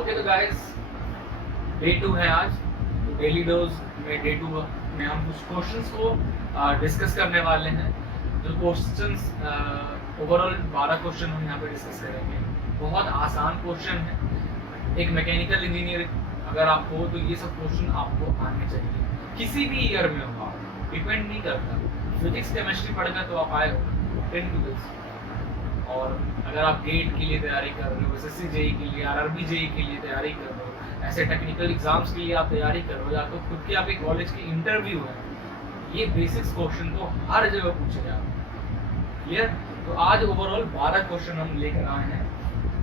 Okay तो guys day 2 है आज। तो डेली डोज में डे 2 में हम कुछ क्वेश्चंस को डिस्कस करने वाले हैं। जो क्वेश्चंस ओवरऑल 12 क्वेश्चन हम यहाँ पे डिस्कस करेंगे। बहुत आसान क्वेश्चन है। एक मैकेनिकल इंजीनियर अगर आप हो तो ये सब क्वेश्चन आपको आने चाहिए, किसी भी ईयर में हो, आप डिपेंड नहीं करता। फिजिक्स केमिस्ट्री पढ़कर तो आप आए हो 10 टू दिस। और अगर आप गेट के लिए तैयारी कर रहे हो, एसएससी जेई के लिए, आरआरबी जेई के लिए तैयारी कर रहे हो, ऐसे टेक्निकल एग्जाम्स के लिए आप तैयारी कर रहे हो, या तो खुद के आपके कॉलेज की इंटरव्यू है, ये बेसिक्स क्वेश्चन तो हर जगह पूछे जाते हैं। क्लियर? तो आज ओवरऑल 12 क्वेश्चन हम लेकर आए हैं।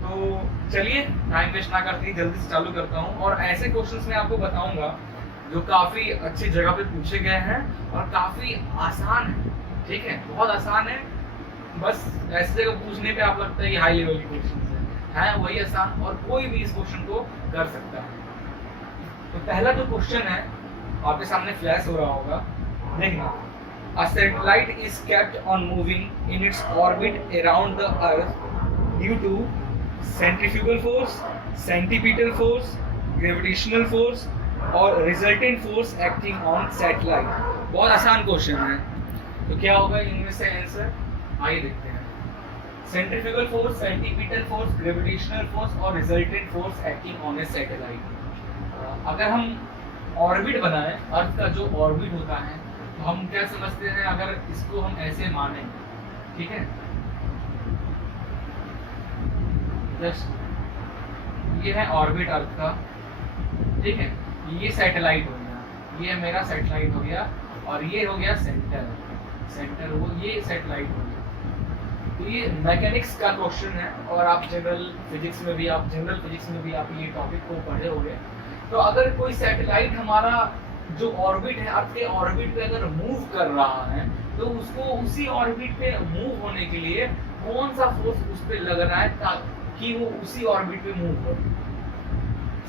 तो चलिए टाइम वेस्ट ना करते जल्दी से चालू करता हूँ। और ऐसे क्वेश्चंस मैं आपको बताऊंगा जो काफी अच्छी जगह पे पूछे गए हैं और काफी आसान है। ठीक है, बहुत आसान है। बस ऐसी जगह पूछने पे आप लगता है ये हाई लेवल के क्वेश्चन है वही आसान, और कोई भी इस क्वेश्चन को कर सकता है। तो पहला जो क्वेश्चन है आपके सामने फ्लैश हो रहा होगा, देखना। A satellite is kept on moving in its orbit around the Earth due to centrifugal force, centripetal force, gravitational force और resultant force acting on satellite। बहुत आसान क्वेश्चन है। तो क्या होगा इनमें से आंसर? आइए देखते हैं। Centrifugal force, centripetal force, gravitational force और resultant force acting on a satellite. अगर हम ऑर्बिट बनाएं, अर्थ का जो ऑर्बिट होता है, तो हम क्या समझते हैं? अगर इसको हम ऐसे माने, ठीक है, जस्ट ये है ऑर्बिट अर्थ का, ठीक है, ये सैटेलाइट हो गया, ये मेरा सैटेलाइट हो गया, और ये हो गया सेंटर वो ये सैटेलाइट हो गया। तो ये मैकेनिक्स का क्वेश्चन है, और आप जनरल फिजिक्स में भी आप ये टॉपिक को पढ़े होंगे। तो अगर कोई सैटेलाइट हमारा जो ऑर्बिट है, अर्थ के ऑर्बिट पे अगर मूव कर रहा है, तो उसको उसी ऑर्बिट पे मूव होने के लिए कौन सा फोर्स उस पे लग रहा है ताकि वो उसी ऑर्बिट पे मूव हो?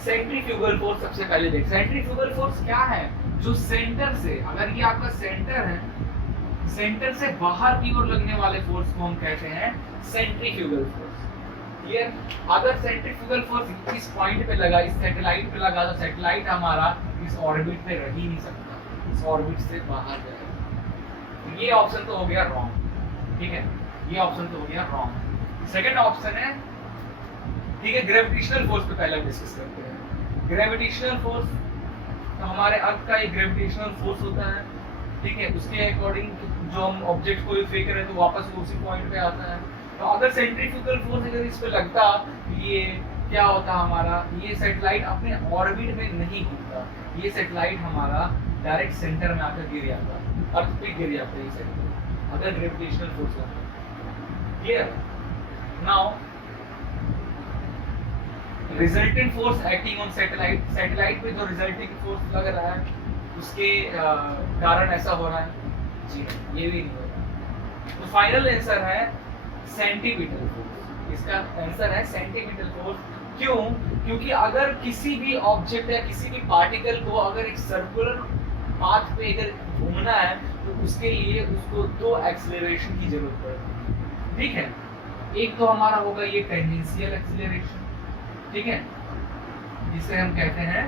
सेंट्रीफ्यूगल फोर्स सबसे पहले देख। सेंट्रीफ्यूगल फोर्स क्या है? जो सेंटर से, अगर ये आपका सेंटर है, सेंटर से बाहर की ओर लगने वाले फोर्स को हम कहते हैं सेंट्रीफ्यूगल फोर्स। क्लियर? अगर सेंट्रीफ्यूगल फोर्स इस पॉइंट पे लगा, इस सैटेलाइट पे लगा, तो सैटेलाइट हमारा इस ऑर्बिट पे रह ही नहीं सकता, इस ऑर्बिट से बाहर जाएगा। ये ऑप्शन तो हो गया रॉन्ग, ठीक है, ये ऑप्शन तो हो गया रॉन्ग। सेकंड ऑप्शन है, ठीक है, ग्रेविटेशनल फोर्स पे पहले डिस्कस करते हैं। ग्रेविटेशनल फोर्स, तो हमारे अर्थ का एक ग्रेविटेशनल फोर्स होता है, ठीक है, उसके अकॉर्डिंग जो हम ऑब्जेक्ट को फेंक रहे हैं तो वापस उसी पॉइंट पे आता है। तो अगर सेंट्रीफ्यूगल फोर्स अगर इस पे लगता, ये क्या होता हमारा, ये सैटेलाइट अपने ऑर्बिट में नहीं घूमता, ये सैटेलाइट हमारा डायरेक्ट सेंटर में आकर गिर जाता, अर्थ पे गिर जाता है ये सैटेलाइट, अगर ग्रेविटेशनल फोर्स लगता। Clear? Now resultant force acting on satellite, satellite पे जो रिजल्टिंग फोर्स लग रहा है उसके कारण ऐसा हो रहा है? जी ये भी नहीं हो रहा। तो फाइनल आंसर है सेंटीपीटल फोर्स। इसका आंसर है सेंटीपीटल फोर्स। क्यों? क्योंकि अगर किसी भी ऑब्जेक्ट या किसी भी पार्टिकल को अगर एक सर्कुलर पाथ पे अगर घूमना है, तो उसके लिए उसको दो एक्सेलरेशन की जरूरत पड़ती है, ठीक है। एक तो हमारा होगा ये टेंजेंशियल एक्सेलरेशन, ठीक है, जिसे हम कहते हैं,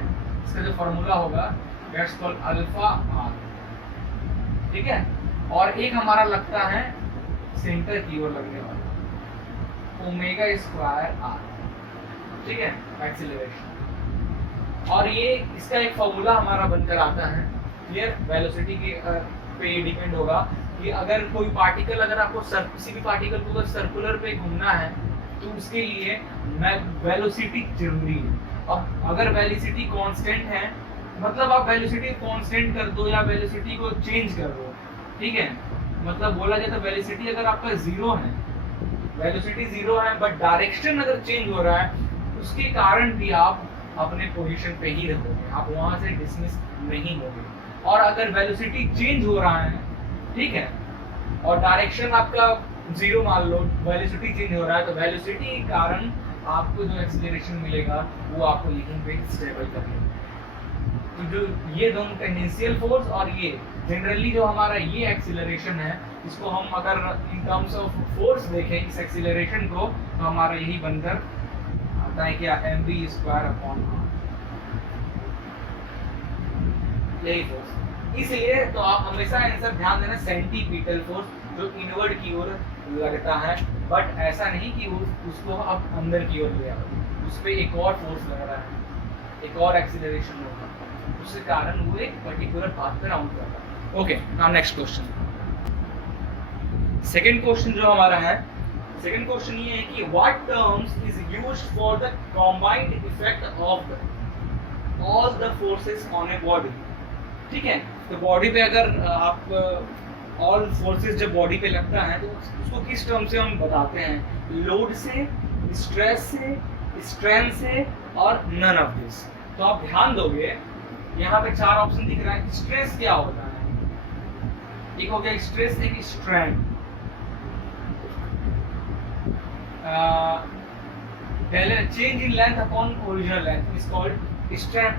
इसका जो फॉर्मूला होगा दैट्स कॉल्ड अल्फा आर, ठीक है। और एक हमारा लगता है सेंटर की ओर लगने वाला ओमेगा स्क्वायर आर, ठीक है, एक्सेलरेशन। और ये इसका एक फॉर्मूला हमारा बनकर आता है। क्लियर? वेलोसिटी के पे डिपेंड होगा कि अगर कोई पार्टिकल, अगर आपको किसी भी पार्टिकल को अगर सर्कुलर पे घूमना है, तो उसके लिए वेलोसिटी जरूरी है। अब अगर वेलोसिटी कांस्टेंट है, मतलब आप वेलोसिटी कांस्टेंट कर दो या वेलोसिटी को चेंज कर दो, ठीक है, मतलब बोला जाए तो वेलोसिटी अगर आपका जीरो है, वेलोसिटी जीरो है, बट डायरेक्शन अगर चेंज हो रहा है, उसके कारण भी आप अपने पोजीशन पे ही रहोगे, आप वहां से डिसमिस नहीं होगे। और अगर वेलोसिटी चेंज हो रहा है, ठीक है, और डायरेक्शन आपका जीरो मान लो, वेलोसिटी चेंज हो रहा है, तो वेलोसिटी के कारण आपको जो एक्सेलरेशन मिलेगा वो आपको यहीं पे स्टेबल करेगा। तो जो ये दोनों टेंजेंशियल फोर्स और ये जनरली जो हमारा ये एक्सीलरेशन है, इसको हम अगर इन टर्म्स ऑफ फोर्स देखें इस एक्सीलरेशन को, तो हमारा यही बनकर होता है क्या, mv²/r, यही फोर्स। इसलिए तो आप हमेशा आंसर ध्यान देना सेंटीपीटल फोर्स जो इनवर्ड की ओर लगता है, बट ऐसा नहीं कि उसको आप अंदर की ओर ले आओ, उस पर एक और फोर्स लग रहा है, एक और एक्सीलरेशन होगा, उसके कारण वो एक पर्टिकुलर पाथ पे राउंड कर रहा है। Okay, now next question. Second question जो हमारा है, सेकंड क्वेश्चन ये है कि what terms is used for the combined effect of all the forces on a body. ठीक है, तो बॉडी पे अगर आप ऑल फोर्सेस जब बॉडी पे लगता है तो उसको किस टर्म से हम बताते हैं, लोड से, स्ट्रेस से, स्ट्रेन से और नन ऑफ दिस। तो आप ध्यान दोगे यहाँ पे 4 ऑप्शन दिख रहा है। स्ट्रेस क्या होता है, एक हो गया स्ट्रेस, एक strain, change in length upon original length is called strain.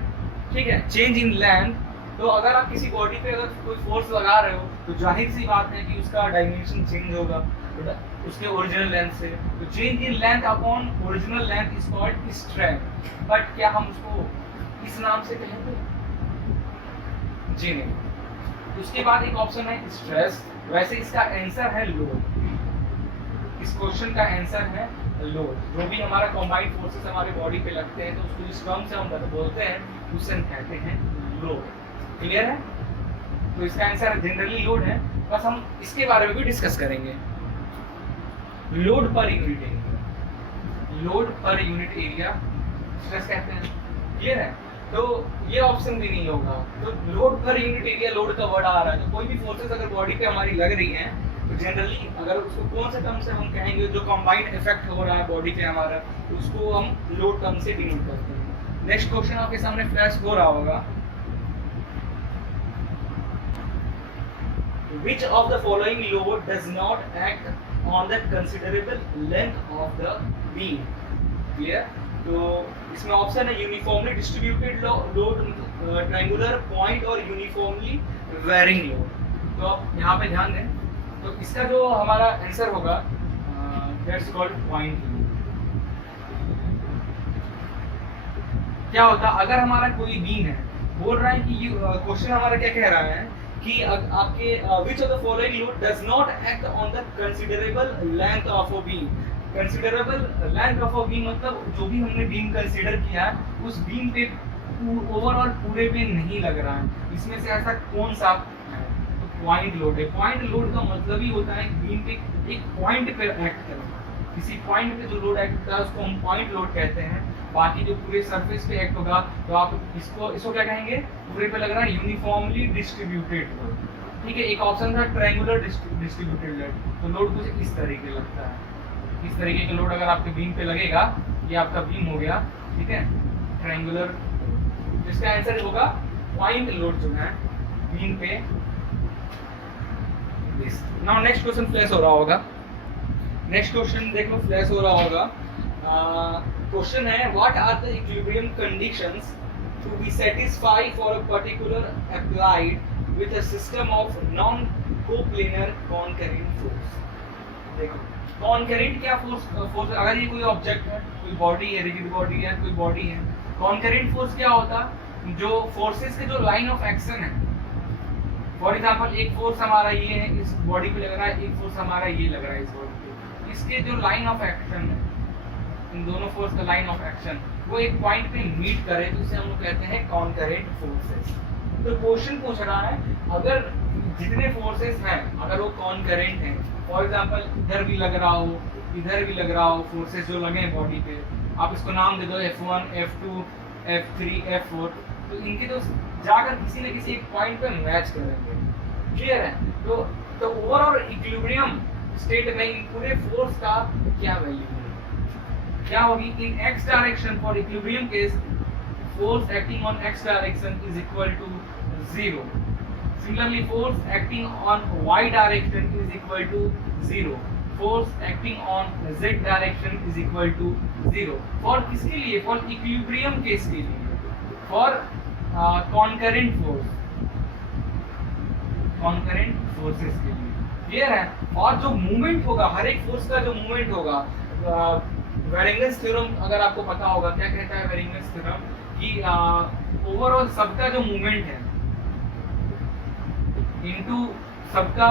ठीक है, चेंज इन लेंथ, तो अगर आप किसी बॉडी पे अगर कोई फोर्स लगा रहे हो तो जाहिर सी बात है कि उसका डायमेंशन चेंज होगा उसके ओरिजिनल लेंथ से, तो change in length upon original length is called strain. But क्या हम उसको इस नाम से कहेंगे, जी नहीं। उसके बाद एक ऑप्शन है स्ट्रेस, वैसे इसका आंसर है लोड, इस क्वेश्चन का आंसर है लोड। जो भी हमारा कंबाइंड फोर्सेस हमारे बॉडी पे लगते हैं तो उसको इस टर्म से हम बोलते हैं, उसे हम कहते हैं लोड। क्लियर है, तो इसका आंसर जनरली लोड है, बस हम इसके बारे में भी डिस्कस करेंगे। Load per unit area, load per unit area stress कहते हैं। क्लियर है, तो ये ऑप्शन भी नहीं होगा। तो load per unit area, load का वर्ड आ रहा है, तो कोई भी फोर्सेस अगर बॉडी पे हमारी लग रही हैं तो जनरली अगर उसको कौन से टर्म से हम कहेंगे, जो कंबाइंड इफेक्ट हो रहा है बॉडी पे हमारा, तो उसको हम लोड टर्म से डिनोट करते हैं। नेक्स्ट क्वेश्चन आपके सामने फ्लैश हो रहा होगा, which of the following load does not act on the considerable length of the beam। clear, तो इसमें ऑप्शन है uniformly distributed load, triangular point और यूनिफॉर्मली वेरिंग लोड। तो आप यहाँ पे ध्यान दें, तो इसका जो हमारा आंसर होगा दैट्स कॉल्ड पॉइंट लोड। क्या होता है, अगर हमारा कोई बीम है, बोल रहा है कि क्वेश्चन हमारा क्या कह रहा है कि आपके which of the following load does not act on the considerable length of a beam। considerable length of a beam मतलब जो भी हमने बीम कंसीडर किया है उस बीम पे ओवरऑल पूरे पे नहीं लग रहा है, इसमें से ऐसा कौन सा है, तो पॉइंट लोड है। पॉइंट लोड का मतलब ही होता है बीम पे एक पॉइंट पे एक्ट करना, किसी पॉइंट पे जो लोड एक्ट करता है उसको हम पॉइंट लोड कहते हैं। बाकी जो पूरे सरफेस पे एक्ट होगा तो आप इसको क्या कहेंगे, पूरे पे लग रहा है यूनिफॉर्मली डिस्ट्रीब्यूटेड लोड। ठीक है, एक ऑप्शन था ट्रायंगुलर डिस्ट्रीब्यूटेड लोड, तो लोड कुछ इस तरीके लगता है, इस तरीके का लोड अगर आपके बीम पे लगेगा, ये आपका बीम हो गया, ठीक है, ट्रायंगुलर। इसका आंसर होगा पॉइंट लोड जो है बीम पे। नाउ नेक्स्ट क्वेश्चन फ्लैश हो रहा होगा, नेक्स्ट क्वेश्चन देखो फ्लैश हो रहा होगा। क्वेश्चन है what are the equilibrium conditions to be satisfy for a particular applied with a system of non coplanar concurrent force. देखो कॉनकरेंट क्या फोर्स, अगर ये कोई ऑब्जेक्ट है, कोई बॉडी है, रिजिड बॉडी है, कोई बॉडी है, कॉनकरेंट फोर्स क्या होता, जो फोर्सेस के जो लाइन ऑफ एक्शन है। फॉर एग्जांपल एक फोर्स हमारा ये है, इस बॉडी पे लग रहा है, एक फोर्स हमारा ये लग रहा है इस बॉडी पे, इसके जो लाइन ऑफ एक्शन है, इन दोनों फोर्स का लाइन ऑफ एक्शन वो एक पॉइंट पे मीट करे तो उसे हम लोग कहते हैं कॉनकरेंट फोर्सेस। तो क्वेश्चन पूछ रहा है अगर जितने फोर्सेस हैं अगर वो कॉनकरेंट हैं, फॉर एग्जांपल इधर भी लग रहा हो, इधर भी लग रहा हो, फोर्सेस जो लगे हैं बॉडी पे, आप इसको नाम दे दो F1, F2, F3, F4, तो इनके तो जाकर किसी न किसी एक पॉइंट पे मैच करेंगे। क्लियर है, तो ओवरऑल इक्विलिब्रियम स्टेट में इन पूरे फोर्स का क्या वैल्यू है, क्या होगी। इन x direction for equilibrium case force acting on x direction is equal to 0. Similarly, force acting on y direction is equal to 0. Force acting on z direction is equal to 0. For किसके लिए, for equilibrium case के लिए, for concurrent force, concurrent forces के लिए। Clear है, और जो movement होगा, हर एक फोर्स का जो मूवमेंट होगा, वेरिंगस थ्योरम अगर आपको पता होगा, क्या कहता है वेरिंगस थ्योरम कि ओवरऑल सबका जो मूवमेंट है इनटू सबका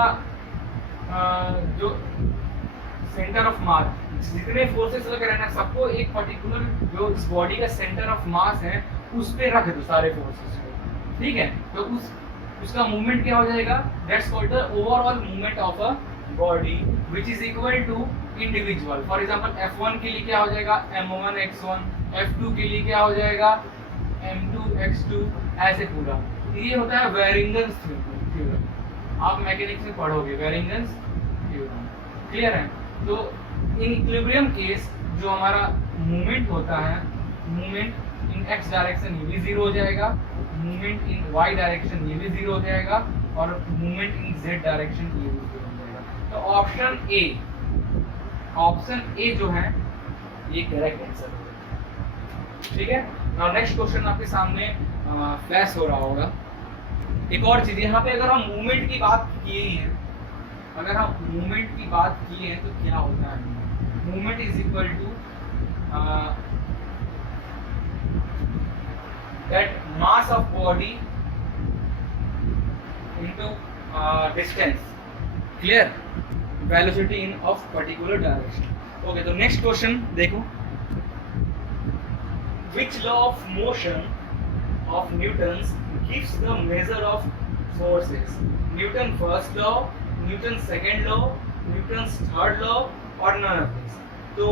जो सेंटर ऑफ मास, जितने फोर्सेस लग रहे हैं ना सबको एक पर्टिकुलर जो इस बॉडी का सेंटर ऑफ मास है उस पे रख दो सारे फोर्सेस को, ठीक है। तो उसका मूवमेंट क्या हो जाएगा, that's called the overall movement of a body which is equal to individual. For example F1 के लिए क्या हो जाएगा m1 x1, F2 के लिए क्या हो जाएगा m2 x2, ऐसे पूरा। ये होता है वेरिंगस थ्योरम, आप मैकेनिक्स में पढ़ोगे वेरिंगस थ्योरम, क्लियर है। तो इन इक्विलिब्रियम केस जो हमारा मूवमेंट होता है, मूवमेंट इन x डायरेक्शन ये भी जीरो हो जाएगा, मूवमेंट इन y डायरेक्शन ये भी जीरो हो जाएगा, और मूवमेंट इन z डायरेक्शन ये भी जीरो हो जाएगा। तो ऑप्शन ए जो है ये करेक्ट आंसर होगा, ठीक है। नाउ नेक्स्ट क्वेश्चन आपके सामने फ्लैश हो रहा होगा। एक और चीज यहाँ पे अगर हम मूवमेंट की बात किए ही हैं, अगर हम मूवमेंट की बात किए हैं तो क्या होता है, movement is equal to that mass of body into distance, clear, velocity in of particular direction. Okay, तो नेक्स्ट क्वेश्चन देखो, which law of motion of Newton's gives the measure of forces? Newton first law, Newton's second law, Newton's third law और none of this। तो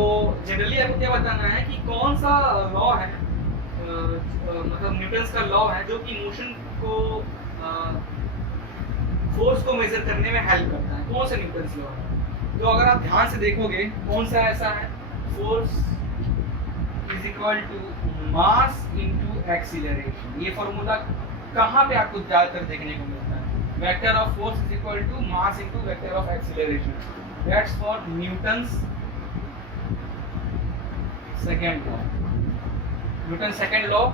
generally आपको क्या बताना है कि कौन सा लॉ है, मतलब न्यूटन्स का लॉ है जो कि मोशन को फोर्स को मेजर करने में हेल्प करता है। कौन सा न्यूटन्स लॉ है? तो अगर आप ध्यान से देखोगे कौन सा ऐसा है, force is equal to mass into acceleration. ये फॉर्मूला कहाँ पे आपको ज्यादातर देखने को मिलता है, vector of force is equal to mass into vector of acceleration, that's for Newton's second law. Newton second law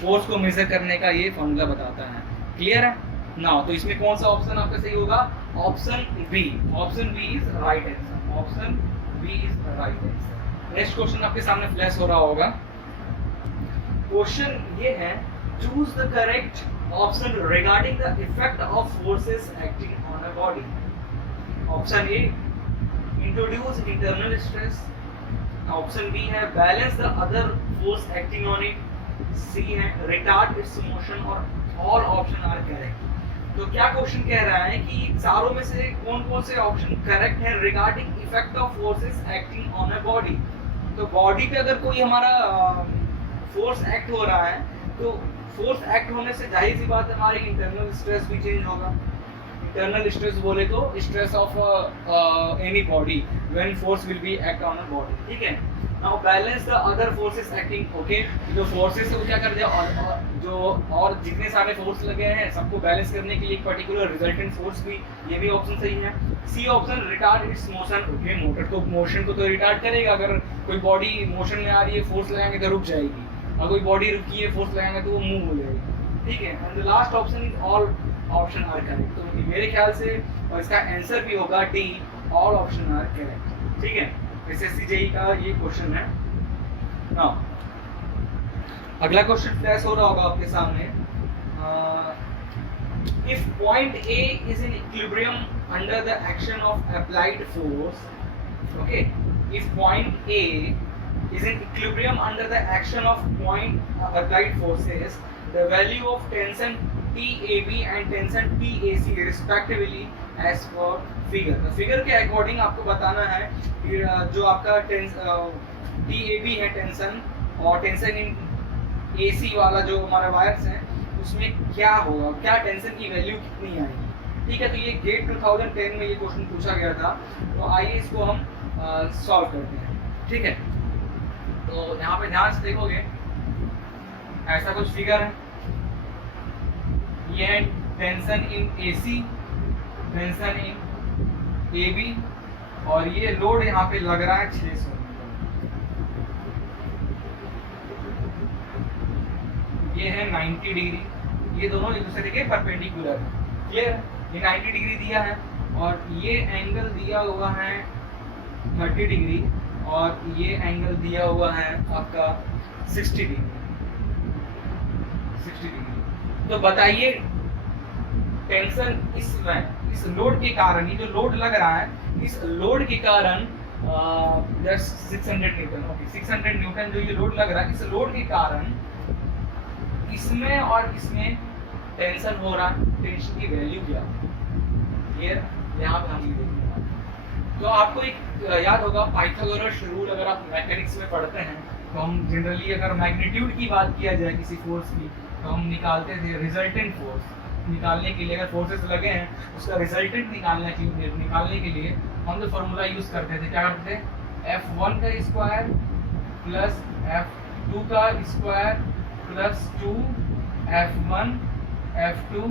force को मेजर करने का ये फॉर्मूला बताता है, क्लियर है ना। तो इसमें कौन सा ऑप्शन आपका सही होगा, option B. Option B is right answer, option B is right answer. Next question आपके सामने फ्लैश हो रहा होगा। क्वेश्चन ये है, choose the correct option regarding the effect of forces acting on a body. Option A, introduce internal stress. Option B है, balance the other force acting on it. C है, retard its motion, और all option are correct. तो क्या question कह रहा है कि चारों में से कौन कौन से ऑप्शन करेक्ट है regarding effect of forces acting on a body. तो बॉडी पे अगर कोई हमारा फोर्स एक्ट हो रहा है तो फोर्स एक्ट होने से जाहिर सी बात है हमारी इंटरनल स्ट्रेस भी चेंज होगा। इंटरनल स्ट्रेस बोले तो stress of any body when force will be act on a body, ठीक है। Now balance the other forces acting, okay, जो फोर्सेस है वो क्या कर दिया, और जितने सारे फोर्स लगे हैं सबको बैलेंस करने के लिए एक पर्टिकुलर रिजल्टेंट फोर्स भी, ये भी ऑप्शन सही है। C option, retard its motion, okay, motor तो मोशन को तो रिटार्ड करेगा। अगर कोई बॉडी मोशन में आ रही है फोर्स लगाएंगे तो रुक जाएगी, अगर कोई बॉडी रुकी है फोर्स लगाएंगे तो वो मूव हो जाएगी, ठीक है। And the last option is all option are correct. तो मेरे ख्याल से और इसका आंसर भी होगा D, all option are correct, ठीक है। एसएससी जेई का ये क्वेश्चन है। नाउ अगला क्वेश्चन फ्लैश हो रहा होगा आपके सामने। If point A is in equilibrium under the action of applied force, okay, if point A is in equilibrium under the action of point applied forces, the value of tension TAB and tension TAC respectively as per figure। तो figure के according आपको बताना है कि जो आपका TAB है tension, और टेंशन इन AC वाला जो हमारा वायर्स हैं उसमें क्या होगा, क्या टेंशन की वैल्यू कितनी आएगी, ठीक है। तो ये गेट 2010 में ये क्वेश्चन पूछा गया था, तो आइए इसको हम सॉल्व करते हैं, ठीक है। तो यहाँ पे ध्यान से देखोगे ऐसा कुछ फिगर है, ये है tension in AC, tension in AB, और ये लोड यहाँ पे लग रहा है 600। ये है 90 डिग्री, ये दोनों एक दूसरे के परपेंडिकुलर है, क्लियर। ये 90 डिग्री दिया है और ये एंगल दिया हुआ है 30 डिग्री, और ये एंगल दिया हुआ है आपका 60 डिग्री। तो बताइए टेंशन इस लोड के कारण, ये जो लोड लग रहा है, इस लोड के कारण 600 न्यूटन, ओके 600 न्यूटन जो ये लोड लग रहा है, इस लोड के कारण इसमें और इसमें टेंशन हो रहा है। टेंशन की वैल्यू क्या है यहाँ पे हम ये देखेंगे। तो आपको एक याद होगा पाइथागोरस रूल, अगर आप मैकेनिक्स में पढ़ते हैं तो हम जनरली अगर मैग्नीट्यूड की बात किया जाए किसी फोर्स की, तो हम निकालते थे रिजल्टेंट फोर्स निकालने के लिए। अगर फोर्सेस लगे हैं उसका रिजल्टेंट निकालने के लिए हम जो फॉर्मूला यूज करते थे, क्या करते थे, F1 का स्क्वायर प्लस F2 का square plus 2 F1 F2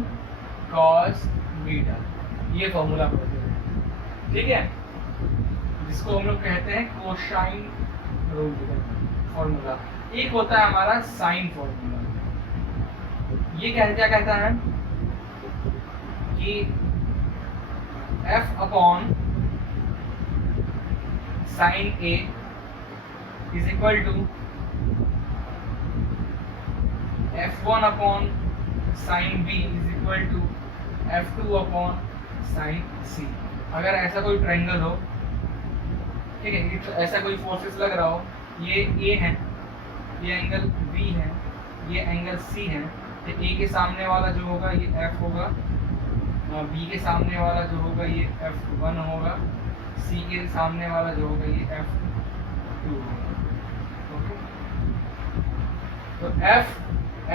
cos beta, ये फॉर्मूला पढ़ते थे, ठीक है, जिसको हम लोग कहते हैं कोसाइन रूल फॉर्मूला। एक होता है हमारा साइन फॉर्मूला, ये क्या कहता है कि F upon sine A is equal to F1 upon sine B is equal to F2 upon sine C। अगर ऐसा कोई ट्रायंगल हो, ठीक है, तो ऐसा कोई फोर्सेस लग रहा हो, ये A है, ये एंगल B है, ये एंगल C है, तो A के सामने वाला जो होगा ये F होगा, B के सामने वाला जो होगा ये F1 होगा, C के सामने वाला जो होगा ये F2 होगा, ओके। तो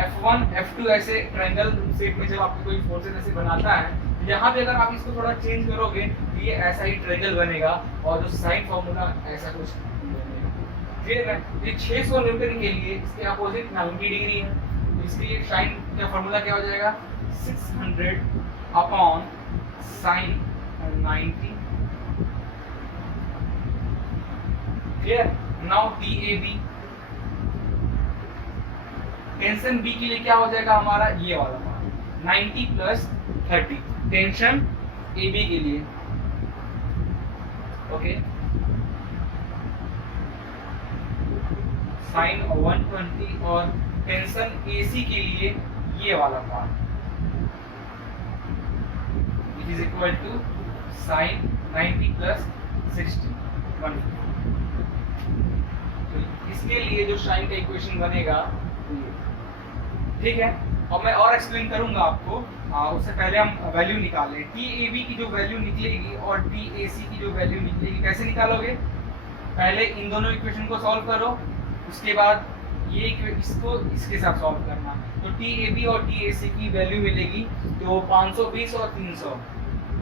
F1 F2 ऐसे ट्रायंगल शेप में जब आपको कोई फोर्सेस ऐसे बनाता है, यहाँ पे अगर आप इसको थोड़ा चेंज करोगे तो ये ऐसा ही ट्रायंगल बनेगा और जो साइन फॉर्मूला ऐसा कुछ बनेगा। फिर ये 600 न्यूटन के लिए इसके अपोजिट 90 डिग्री है, तो इसलिए साइन का फॉर्मूला क्या हो जाएगा, 600 upon sine 90। Clear? Now DAB, tension B के लिए क्या हो जाएगा हमारा, ये वाला पार्ट 90 प्लस 30, टेंशन AB के लिए, ओके, साइन 120, और टेंशन AC के लिए ये वाला part which is equal to sine 90 plus 60, 150। तो इसके लिए जो साइन का इक्वेशन बनेगा, ठीक है, और मैं और एक्सप्लेन करूंगा आपको, उससे पहले हम वैल्यू निकालें। TAB की जो वैल्यू निकलेगी और TAC की जो वैल्यू निकलेगी, कैसे निकालोगे, पहले इन दोनों इक्वेशन को सॉल्व करो, उसके बाद ये इसको इसके साथ सॉल्व करना। तो TAB और TAC की वैल्यू मिलेगी, तो 520 और 300,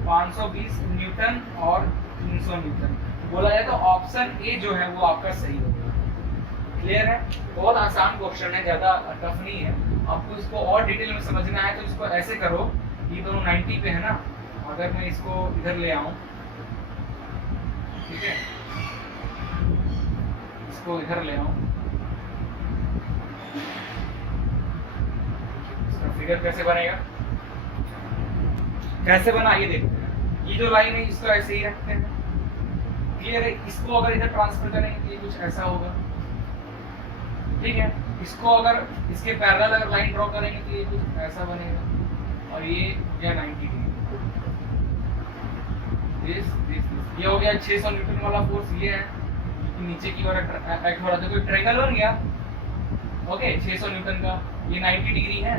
520 न्यूटन और 300 न्यूटन बोला जाए तो ऑप्शन ए जो है वो आपका सही होगा। क्लियर है? बहुत आसान क्वेश्चन है, ज़्यादा टफ नहीं है। आपको इसको और डिटेल में समझना है तो इसको ऐसे करो, ये दोनों 90 पे है ना, अगर मैं इसको इधर ले आऊं, ठीक है, इसको इधर ले आऊं, इसका फिगर कैसे बनेगा, कैसे बना ये देखते हैं। ये जो लाइन है इसको ऐसे ही रखते हैं, क्लियर है। इसको अगर इधर ट्रांसफर करेंगे तो ये कुछ ऐसा होगा, ठीक है। इसको अगर इसके पैरेलल अगर लाइन ड्रॉ करेंगे तो ये कुछ ऐसा बनेगा, और ये या 90 डिग्री, ये हो गया 600 न्यूटन वाला फोर्स, ये है नीचे की ओर एक्ट हो रहा था, कोई ट्रायंगल बन गया, ओके, 600 न्यूटन का, ये 90 डिग्री है,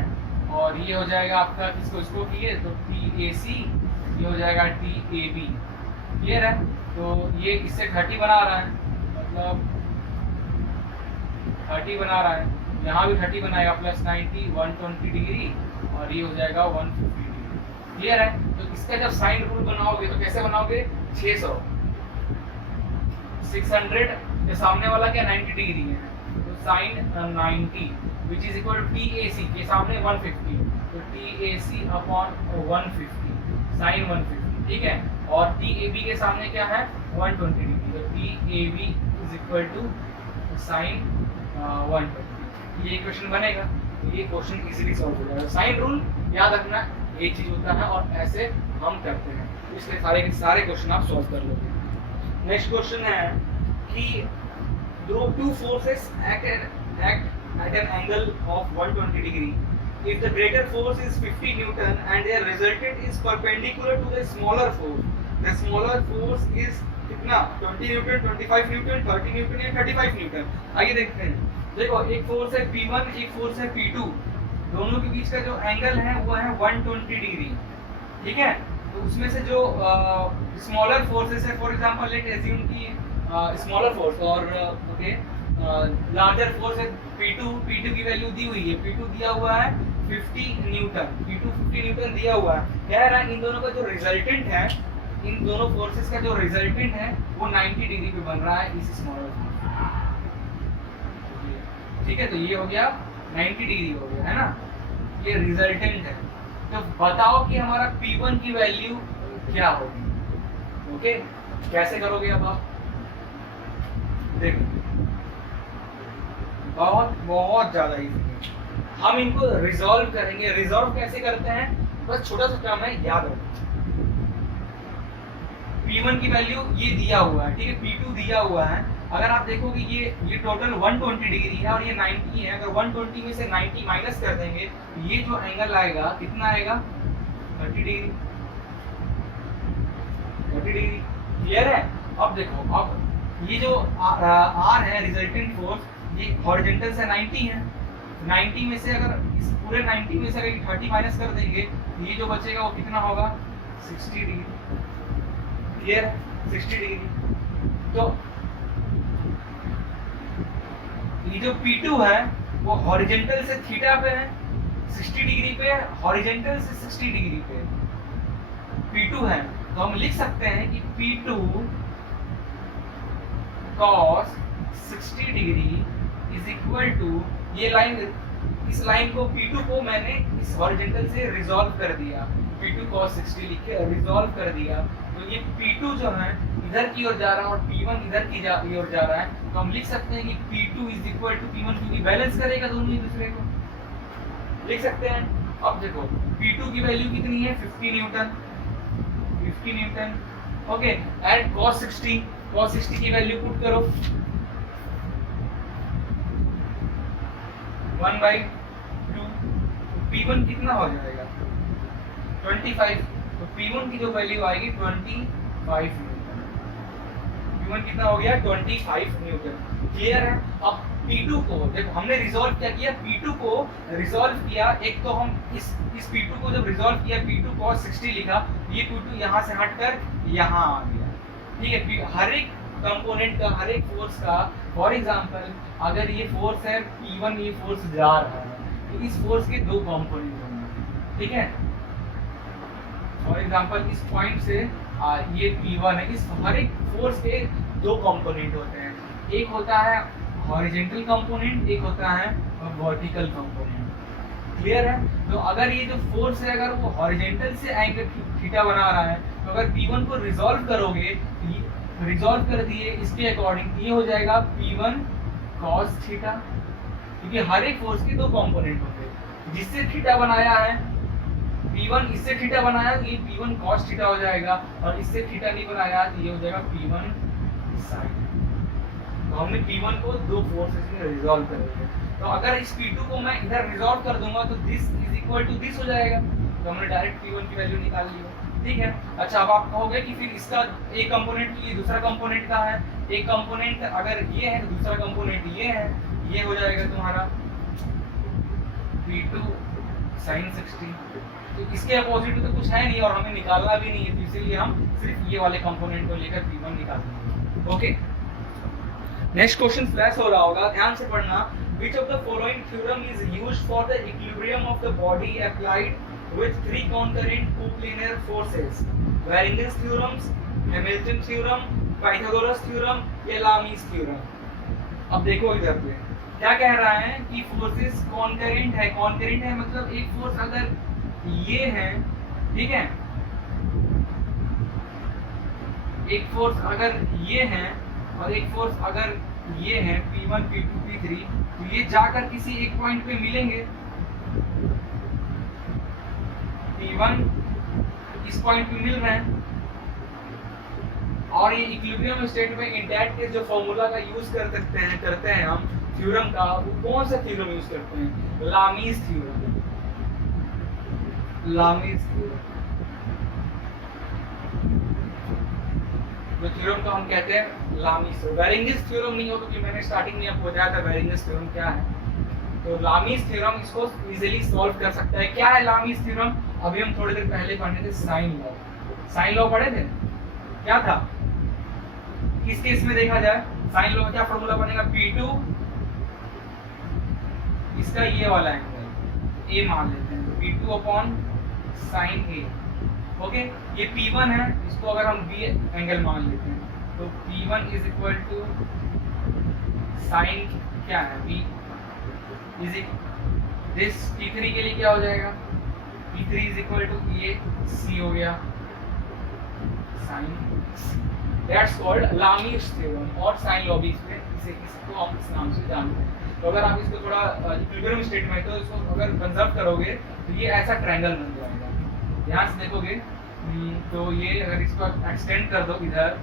और ये हो जाएगा आपका, इसको किए तो TAC, ये हो जाएगा TAB। क्लियर है? तो ये इससे 30 बना रहा है, मतलब 30 बना रहा है, यहाँ भी 30 बनाएगा, प्लस 90 120 डिग्री, और ये हो जाएगा 150 डिग्री। क्लियर है? तो इसका जब साइन रूल बनाओगे तो कैसे बनाओगे, 600 600 के सामने वाला क्या 90 डिग्री है, तो sine 90 which is equal to TAC के सामने 150, तो TAC अपॉन 150 साइन 150, ठीक है। और TAB के सामने क्या है 120 डिग्री, तो TAB is equal to sine 120। ये क्वेश्चन बनेगा, तो ये क्वेश्चन इजीली सॉल्व हो जाएगा। साइन रूल याद रखना, ये चीज होता है और ऐसे हम करते हैं, इसके सारे के सारे क्वेश्चन आप सॉल्व कर लोगे। नेक्स्ट क्वेश्चन है कि two forces act at an angle of 120 degree. If the greater force is 50 Newton and their resultant is perpendicular to the smaller force is कितना 20 न्यूटन, 25 न्यूटन, 30 न्यूटन या 35 Newton. आइए देखते हैं. देखो एक फोर्स है P1, एक फोर्स है P2. दोनों के बीच का जो एंगल है वो है 120 डिग्री. ठीक है. तो उसमें से जो स्मॉलर फोर्सेस है, फॉर एग्जांपल लेट एज्यूम की स्मॉलर फोर्स और ओके लार्जर फोर्स है P2 की वैल्यू दी हुई है. P2 दिया हुआ है 50 न्यूटन. P2 50 न्यूटन दिया हुआ है. कह रहा है इन दोनों का जो रिजल्टेंट है, इन दोनों फोर्सेस का जो रिजल्टेंट है वो 90 डिग्री पे बन रहा है इस स्मॉलर फोर्स. ठीक है. तो ये हो गया 90 डिग्री हो गया है ना. ये रिजल्टेंट है. तो बताओ कि हमारा P1 की वैल्यू क्या होगी. ओके. कैसे करोगे अब आप देखो. बहुत ज्यादा इजी. हम इनको रिजॉल्व करेंगे. रिजॉल्व कैसे करते हैं, बस छोटा सा काम है, याद रखो. P1 की वैल्यू ये दिया हुआ है. ठीक है. P2 दिया हुआ है. अगर आप देखोगे ये टोटल 120 डिग्री है और ये 90 है. अगर 120 में से 90 माइनस कर देंगे तो ये जो एंगल आएगा कितना आएगा 30 डिग्री. 30 डिग्री. क्लियर है. अब देखो, अब ये जो R है रिजल्टेंट फोर्स, ये हॉरिजॉन्टल से 90 है. 90 में से अगर इस पूरे 90 में से अगर 30 माइनस कर देंगे तो ये जो बचेगा वो कितना होगा 60 डिग्री. क्लियर. 60 डिग्री. तो ये जो P2 है वो हॉरिजॉन्टल से थीटा पे है 60 डिग्री पे, हॉरिजॉन्टल से 60 डिग्री पे P2 है. तो हम लिख सकते हैं कि P2 cos 60 degree is equal to, ये लाइन, इस लाइन को P2 को मैंने इस हॉरिजॉन्टल से रिजॉल्व कर दिया. P2 cos 60 लिख के रिजॉल्व कर दिया. तो ये P2 जो है इधर की ओर जा रहा है और P1 इधर की ओर जा रहा है. तो हम लिख सकते हैं कि P2 is equal to P1, क्योंकि बैलेंस करेगा दोनों एक दूसरे को. लिख सकते हैं. अब देखो P2 की वैल्यू कितनी है 50 Newton. 50 Newton. Okay. And cos 60 की वैल्यू पुट करो 1/2. P1 कितना हो जाएगा 25. तो P1 की जो वैल्यू आएगी 25 न्यूटन. P1 कितना हो गया 25 न्यूटन. क्लियर है. अब P2 को देखो हमने रिजॉल्व क्या किया, P2 को रिजॉल्व किया. एक तो हम इस P2 को जब रिजॉल्व किया P2 cos 60 लिखा, ये P2 यहाँ से हटकर यहाँ आ गया. ठीक है. हर एक कंपोनेंट का, हर एक फोर्स का, फॉर एग्जांपल अगर ये फोर्स है P1, ये फोर्स जा रहा है तो इस फोर्स के दो कंपोनेंट होंगे. ठीक है. फॉर एग्जांपल इस पॉइंट से ये P1 है. इस हर एक फोर्स के दो कंपोनेंट होते हैं. एक होता है हॉरिजॉन्टल कंपोनेंट, एक होता है वर्टिकल कंपोनेंट. क्लियर है. तो अगर ये जो फोर्स है अगर वो हॉरिजॉन्टल से एंगल थीटा बना रहा है तो अगर P1 को रिजॉल्व करोगे, रिजॉल्व कर दिए इसके अकॉर्डिंग, ये हो जाएगा P1 cos थीटा, क्योंकि हर एक फोर्स के दो कंपोनेंट होंगे. जिससे थीटा बनाया है P1, इससे थीटा बनाया तो ये P1 cos थीटा हो जाएगा, और इससे थीटा नहीं बनाया तो ये हो जाएगा P1 sin. तो हमने P1 को दो फोर्सेस में रिजॉल्व कर दिया. तो अगर इस P2 को मैं इधर रिजॉल्व कर दूंगा तो this is equal to this हो जाएगा. तो हमने डायरेक्ट P1 की वैल्यू निकाल ली. ठीक है. अच्छा, अब आप कहोगे कि फिर इसका एक कंपोनेंट ये दूसरा कंपोनेंट का है. एक कंपोनेंट अगर ये है तो दूसरा कंपोनेंट ये है. ये हो जाएगा तुम्हारा P2 sin 60. तो इसके अपोजिट तो कुछ है नहीं और हमें निकालना भी नहीं है, तो इसीलिए हम सिर्फ ये वाले कंपोनेंट को लेकर P1 निकालेंगे. ओके. नेक्स्ट क्वेश्चन फ्लैश हो रहा होगा, ध्यान से पढ़ना. Which of the following theorem is used for the equilibrium of the body applied with three concurrent coplanar forces? Varillas theorems, Hamilton theorem, Pythagoras theorem या Lami's theorem. अब देखो इधर पे क्या कह रहा है कि फोर्सेस कॉन्करेंट है. कॉन्करेंट है मतलब एक फोर्स अगर ये है, ठीक है, एक फोर्स अगर ये है और एक फोर्स अगर ये है P1, P2, P3, तो ये जाकर किसी एक पॉइंट पे मिलेंगे. P1 इस पॉइंट पे मिल रहे हैं और ये इक्विलिब्रियम स्टेट में इन दैट केस जो फॉर्मूला का यूज करते हैं हम थ्योरम का, वो कौन सा थ्योरम यूज करते हैं? Lami's theorem. लामीज थ्योरम जो थ्योरम को हम कहते हैं लामीज। वेरिंगिस थ्योरम नहीं हो, क्योंकि मैंने स्टार्टिंग में आपको बताया था वेरिंगिस थ्योरम क्या है। तो लामीज थ्योरम इसको इजीली सॉल्व कर सकता है। क्या है लामीज थ्योरम? अभी हम थोड़ी देर पहले पढ़े थे साइन लॉ। साइन लॉ पढ़े थे, क्या था? किस केस में देखा जाए साइन लॉ का क्या फॉर्मूला बनेगा? P2 इसका ये वाला एंगल A मान लेते हैं, तो P2 upon sine A। Okay, ये P1 है, इसको अगर हम B एंगल मान लेते हैं तो P1 is equal to sign क्या है B इज दिस। P3 के लिए क्या हो जाएगा? P3 is equal to A C हो गया sine. That's called Lami's theorem और साइन लॉ भी इसको हम इस नाम से जानते हैं। तो अगर आप इसको थोड़ा इक्विलिब्रियम स्टेट में तो इसको अगर कंजर्व करोगे तो ये ऐसा ट्रायंगल बन जाएगा। ध्यान से देखोगे तो ये अगर इसको एक्सटेंड कर दो इधर,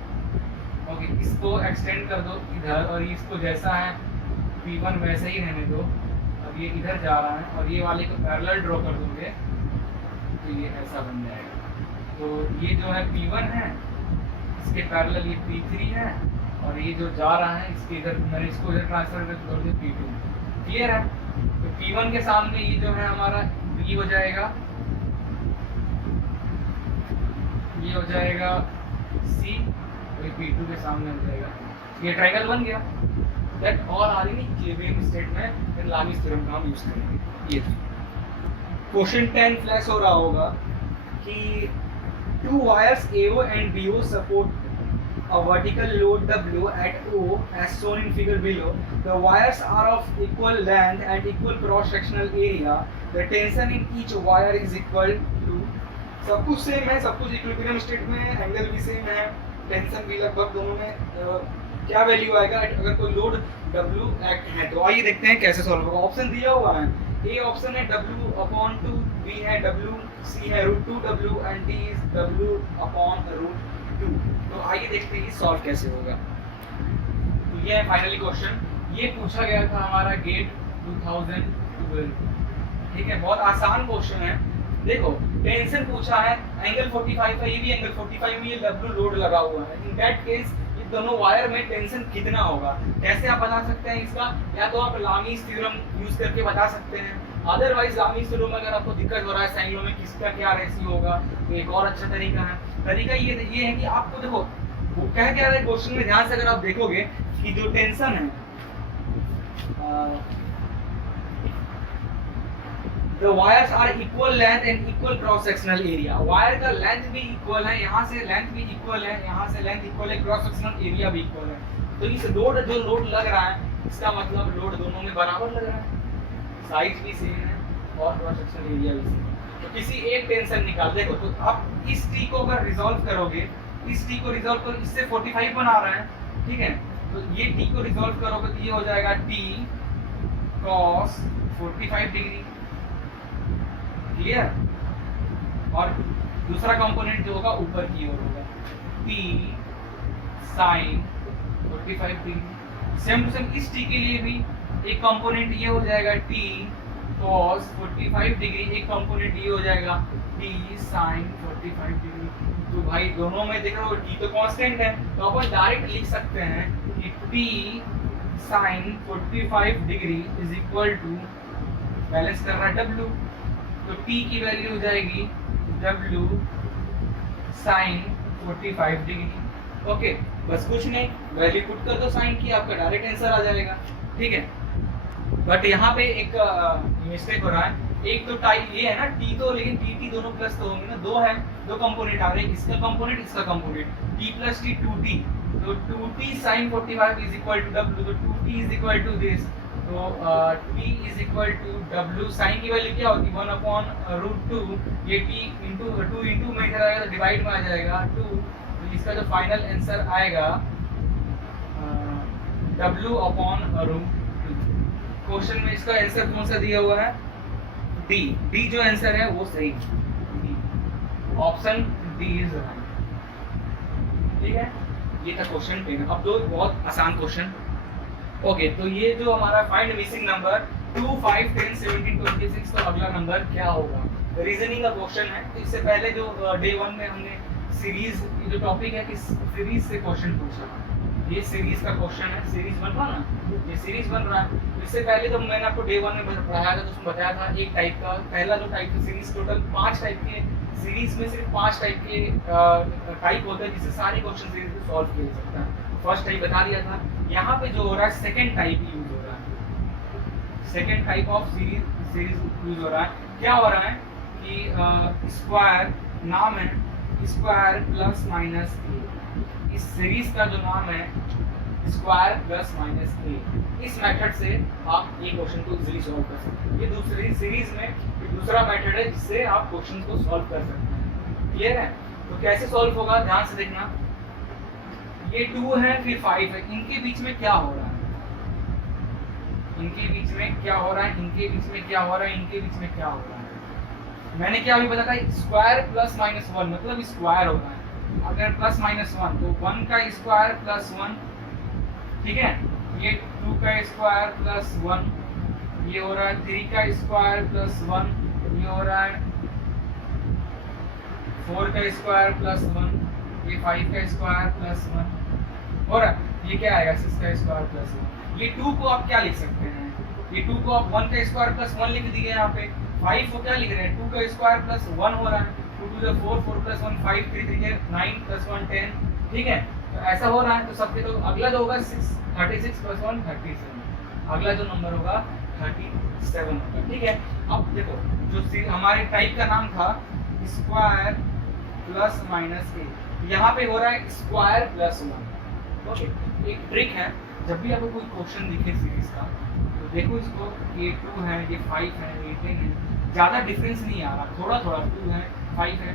ओके, इसको एक्सटेंड कर दो इधर और इसको जैसा है P1 वैसे ही रहने दो। अब ये इधर जा रहा है और ये वाले को पैरेलल ड्रॉ कर दोगे तो ये ऐसा बन जाएगा। तो ये जो है P1 है, इसके पैरेलल ये P3 है और ये जो जा रहा है इसके इधर मैंने इसको इधर ट्रांसफर कर दिया P2। क्लियर है? तो P1 के सामने ये जो है हमारा B हो जाएगा, ये हो जाएगा C और ये P2 के सामने हो जाएगा। ये ट्रायंगल बन गया। That all are in equilibrium state में फिर लामीज थ्योरम का हम यूज करेंगे। ये क्वेश्चन 10 फ्लैश हो रहा होगा कि two wires AO and BO support a vertical load W at O as shown in figure below. The wires are of equal length and equal cross-sectional area. The tension in each wire is equal to, सब कुछ same है, सब कुछ equilibrium state में, angle भी same है, tension भी लगभग दोनों में क्या वैल्यू आएगा अगर कोई लोड W एक्ट है। तो आइए देखते हैं कैसे सॉल्व होगा। ऑप्शन दिया हुआ है, ए ऑप्शन है W अपॉन 2, बी है W, सी है √2W and D is W upon √2। तो आइए देखते हैं सॉल्व कैसे होगा। तो ये है फाइनली क्वेश्चन। ये पूछा गया था हमारा गेट 2012। ठीक है, बहुत आसान क्वेश्चन है। देखो टेंशन पूछा है, एंगल 45 है, ये भी एंगल 45 में ये W लोड लगा हुआ है। इन दैट केस दोनों वायर में टेंशन कितना होगा? कैसे आप बता सकते हैं इसका? या तो आप लामीज थ्योरम यूज करके बता सकते हैं, अदरवाइज लामीज थ्योरम में अगर आपको दिक्कत हो रहा है साइन लॉ में किसका क्या रेशियो होगा, तो एक और अच्छा तरीका ये है कि आपको देखो वो कह क्या रहा है क्वेश्चन में, ध्यान से अगर आप देखोगे कि जो टेंशन है The wires are equal length and equal cross sectional area. Wire का लेंथ भी इक्वल है, यहाँ से लेंथ भी इक्वल है, यहाँ से लेंथ इक्वल है, क्रॉस सेक्शनल एरिया भी इक्वल है। तो इस लोड जो लोड लग रहा है इसका मतलब लोड दोनों में बराबर लग रहा है, साइज भी सेम है और क्रॉस सेक्शनल एरिया भी सेम है। तो किसी एक टेंशन निकाल देखो, तो आप इस टी को अगर रिजॉल्व करोगे, इस टी को रिजॉल्व करो, इससे 45 बना रहा है, ठीक है, तो ये टी को रिजॉल्व करोगे तो ये हो जाएगा टी cos 45 डिग्री। क्लियर? और दूसरा कंपोनेंट जो होगा ऊपर की ओर होगा T sin 45 degree. Same to same इस T के लिए भी एक कंपोनेंट ये हो जाएगा T cos 45 डिग्री, एक कंपोनेंट ये हो जाएगा T sin 45 डिग्री। तो भाई दोनों में देख रहे हो T तो कांस्टेंट है, तो अपन डायरेक्ट लिख सकते हैं कि T sin 45 degree is equal to, balance कर रहा है W, तो T की वैल्यू हो जाएगी W sin 45 डिग्री। ओके, बस कुछ नहीं, वैल्यू पुट कर दो साइन की, आपका डायरेक्ट आंसर आ जाएगा। ठीक है, बट यहाँ पे एक मिस्टेक हो रहा है। एक तो टाइप ये है ना T, तो लेकिन T दोनों प्लस तो होंगे ना, दो है, दो कंपोनेंट आ रहे हैं, इसका कंपोनेंट इसका component, T plus T 2T, तो 2T sin 45 is equal to W, तो 2T is equal to this, तो T is equal to W। Sine की वैल्यू क्या होती है 1 अपॉन √2, ये T इंटू 2 इंटू में इधर आएगा तो डिवाइड में आ जाएगा 2, तो इसका जो फाइनल आंसर आएगा W अपॉन √2। क्वेश्चन में इसका आंसर कौन सा दिया हुआ है? डी जो आंसर है वो सही, ऑप्शन डी इज राइट। ठीक है, ये था क्वेश्चन 10। अब दो बहुत आसान क्वेश्चन। ओके, तो ये जो हमारा फाइंड मिसिंग नंबर 2, 5, 10, 17, 26, तो अगला नंबर क्या होगा? रीजनिंग का क्वेश्चन है। तो इससे पहले जो डे 1 में हमने सीरीज, ये जो टॉपिक है कि सीरीज से क्वेश्चन पूछा, ये सीरीज का क्वेश्चन है। सीरीज बन रहा ना, ये सीरीज बन रहा है। इससे पहले जब मैंने आपको डे 1 में पढ़ाया था तो उसमें बताया था एक टाइप का, पहला जो टाइप था सीरीज, टोटल 5 टाइप के सीरीज में सिर्फ 5 टाइप के टाइप होते हैं जिससे सारे क्वेश्चन सीरीज को सॉल्व किया जा सकता है। फर्स्ट टाइप बता दिया था। यहाँ पे जो हो रहा है सेकंड टाइप यूज हो रहा है। Second type of series use हो रहा है। क्या हो रहा है कि स्क्वायर नाम है, स्क्वायर प्लस माइनस ए। इस सीरीज का जो नाम है स्क्वायर प्लस माइनस ए। इस मेथड से आप ये क्वेश्चन को इजीली सॉल्व कर सकते हैं। ये दूसरी सीरीज में दूसरा मेथड है जिससे आप क्वेश्चन को सॉल्व कर सकते हैं। क्लियर है? तो कैसे सॉल्व होगा ध्यान से देखना। ये 2 है फिर 5 है, इनके बीच में क्या हो रहा है? इनके बीच में क्या हो रहा है? इनके बीच में क्या हो रहा है? इनके बीच में क्या हो रहा है? मैंने क्या अभी बताया था, स्क्वायर प्लस माइनस 1 मतलब स्क्वायर हो रहा है। अगर प्लस माइनस 1 तो 1 का स्क्वायर प्लस 1, ठीक है। ये 2 का स्क्वायर प्लस 1, ये हो रहा है 3 का स्क्वायर प्लस 1, ये हो रहा है 4 का स्क्वायर प्लस 1, ये 5 का स्क्वायर प्लस 1 हो रहा है। ये क्या आएगा 6 का स्क्वायर प्लस 1। ये 2 को आप क्या लिख सकते हैं? ये 2 को आप 1 का स्क्वायर प्लस 1 लिख दिए यहाँ पे। 5 को क्या लिख रहे हैं? 2 का स्क्वायर प्लस 1 हो रहा है। 2 to the 4, 4 plus 1 5, 3 3 9 plus 1 10, ठीक है। तो ऐसा हो रहा है। तो सबके तो अगला जो होगा 36 plus 1 37, अगला जो नंबर होगा 37 होगा, ठीक है। अब देखो जो हमारे टाइप का नाम था स्क्वायर प्लस माइनस ए, यहाँ पे हो रहा है स्क्वायर प्लस 1। ओके, एक ट्रिक है, जब भी आपको कोई क्वेश्चन दिखे सीरीज का तो देखो इसको, ये 2 है, ये 5 है, ये 10 है, ज़्यादा डिफरेंस नहीं आ रहा, थोड़ा थोड़ा 2 है 5 है,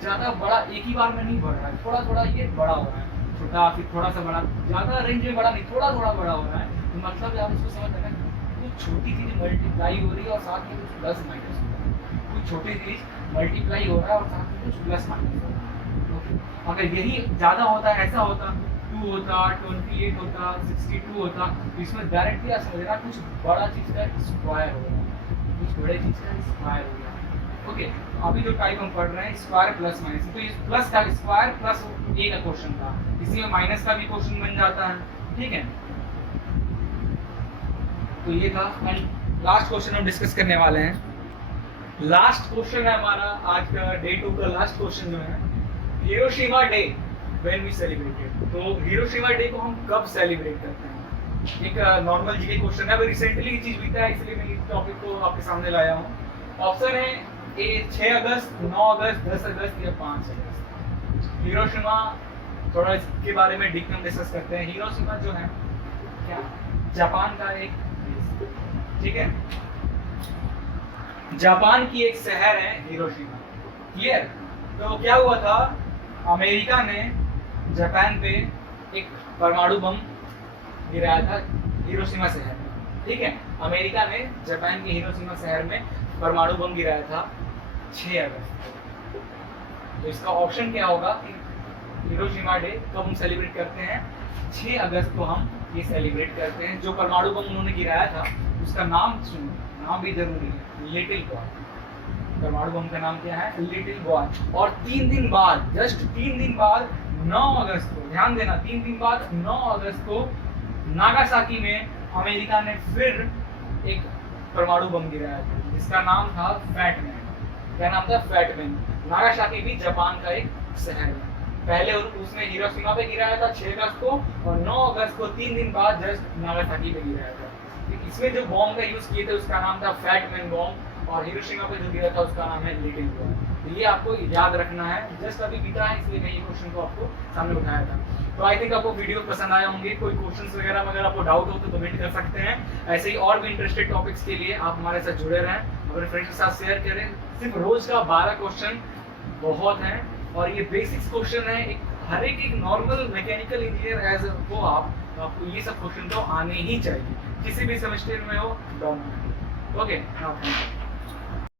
ज़्यादा बड़ा एक ही बार में नहीं बढ़ रहा है, थोड़ा थोड़ा ये बड़ा हो रहा है, छोटा फिर थोड़ा सा बड़ा, ज़्यादा रेंज में बड़ा नहीं, थोड़ा थोड़ा बड़ा हो रहा है। तो मतलब आप इसको समझ लेना, कुछ छोटी चीज़ मल्टीप्लाई हो रही है और साथ में कुछ प्लस माइनस हो रहा है, कुछ छोटी चीज़ मल्टीप्लाई हो रहा है और साथ में कुछ प्लस माइनस हो रहा है। अगर यही ज़्यादा होता, ऐसा होता 2 होता, 28 होता, 62 होता, तो इसमें डायरेक्टली आप समझ रहा कुछ बड़ा चीज़ का स्क्वायर हो रहा है, कुछ बड़े चीज़ का स्क्वायर हो रहा है। ओके, अभी जो टाइप हम पढ़ रहे हैं स्क्वायर प्लस माइनस, तो ये प्लस का स्क्वायर प्लस ए का क्वेश्चन था, इसमें माइनस का भी क्वेश्चन बन जाता है, ठीक है। तो ये था, एंड लास्ट क्वेश्चन हम डिस्कस करने वाले हैं। लास्ट क्वेश्चन है हमारा आज का डे 2 का लास्ट क्वेश्चन जो है, Hiroshima day when we celebrated. तो हिरोशिमा डे को हम कब सेलिब्रेट करते हैं? एक नॉर्मल जीके क्वेश्चन है, अभी रिसेंटली ये चीज बीता है इसलिए मैं इस टॉपिक को आपके सामने लाया हूँ। ऑप्शन है ए 6 अगस्त, 9 अगस्त, 10 अगस्त या 5 अगस्त। हिरोशिमा, थोड़ा इसके बारे में डीप में डिस्कस करते हैं। हिरोशिमा जो है क्या, जापान का एक देश, ठीक है, जापान की एक शहर है हिरोशिमा, क्लियर। तो क्या हुआ था, अमेरिका ने जापान पे एक परमाणु बम गिराया था हिरोशिमा शहर में, ठीक है। अमेरिका ने जापान के हिरोशिमा शहर में परमाणु बम गिराया था 6 अगस्त। तो इसका ऑप्शन क्या होगा कि हिरोशिमा डे कब हम सेलिब्रेट करते हैं? 6 अगस्त को हम ये सेलिब्रेट करते हैं। जो परमाणु बम उन्होंने गिराया था उसका नाम सुनो, नाम भी जरूरी है, लिटिल बॉय। परमाणु बम का नाम क्या है? Little boy. और 3 दिन बाद, जस्ट 3 दिन बाद 9 अगस्त को, ध्यान देना, 3 दिन बाद 9 अगस्त को नागासाकी में अमेरिका ने फिर एक परमाणु बम गिराया था जिसका नाम था फैट मैन। क्या नाम था? Fat man. नागासाकी भी जापान का एक शहर है। पहले उसने हिरोशिमा पे गिराया था 6 अगस्त को, और 9 अगस्त को 3 दिन बाद जस्ट नागासाकी पे गिराया था। इसमें जो बॉम्ब का यूज किए थे उसका नाम था फैट मैन बॉम्ब, और हिरोशिमा पे जो गिरा था उसका नाम है लिटिल बॉय। तो ये आपको याद रखना है, जस्ट अभी बीता है इसलिए मैं ये क्वेश्चन को आपको सामने उठाया था। तो आई थिंक आपको वीडियो पसंद आया होंगे। कोई क्वेश्चंस वगैरह अगर आपको डाउट हो तो कमेंट कर सकते हैं। ऐसे ही और भी इंटरेस्टेड टॉपिक्स के लिए आप हमारे साथ जुड़े रहें, अपने फ्रेंड्स के साथ शेयर करें। सिर्फ रोज का 12 क्वेश्चन बहुत हैं, और ये बेसिक्स क्वेश्चन है। हर एक नॉर्मल मैकेनिकल इंजीनियर एज हो आप, तो आपको ये सब क्वेश्चन तो आने ही चाहिए, किसी भी सेमेस्टर में हो, डाउन में। ओके,